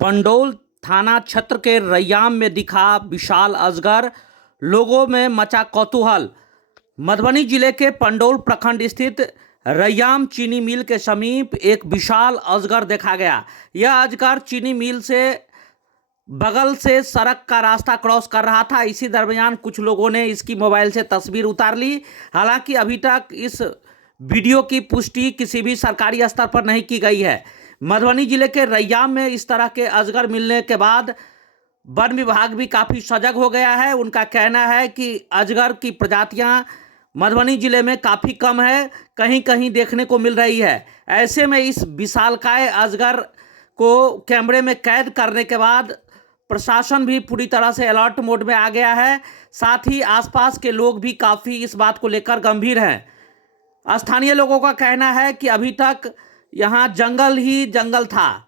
पंडोल थाना क्षेत्र के रैयाम में दिखा विशाल अजगर, लोगों में मचा कौतूहल। मधुबनी जिले के पंडोल प्रखंड स्थित रैयाम चीनी मिल के समीप एक विशाल अजगर देखा गया। यह अजगर चीनी मिल से बगल से सड़क का रास्ता क्रॉस कर रहा था। इसी दरमियान कुछ लोगों ने इसकी मोबाइल से तस्वीर उतार ली। हालांकि अभी तक इस वीडियो की पुष्टि किसी भी सरकारी स्तर पर नहीं की गई है। मधुबनी जिले के रैयाम में इस तरह के अजगर मिलने के बाद वन विभाग भी काफ़ी सजग हो गया है। उनका कहना है कि अजगर की प्रजातियां मधुबनी जिले में काफ़ी कम है, कहीं कहीं देखने को मिल रही है। ऐसे में इस विशालकाय अजगर को कैमरे में कैद करने के बाद प्रशासन भी पूरी तरह से अलर्ट मोड में आ गया है। साथ ही आसपास के लोग भी काफ़ी इस बात को लेकर गंभीर हैं। स्थानीय लोगों का कहना है कि अभी तक यहाँ जंगल ही जंगल था।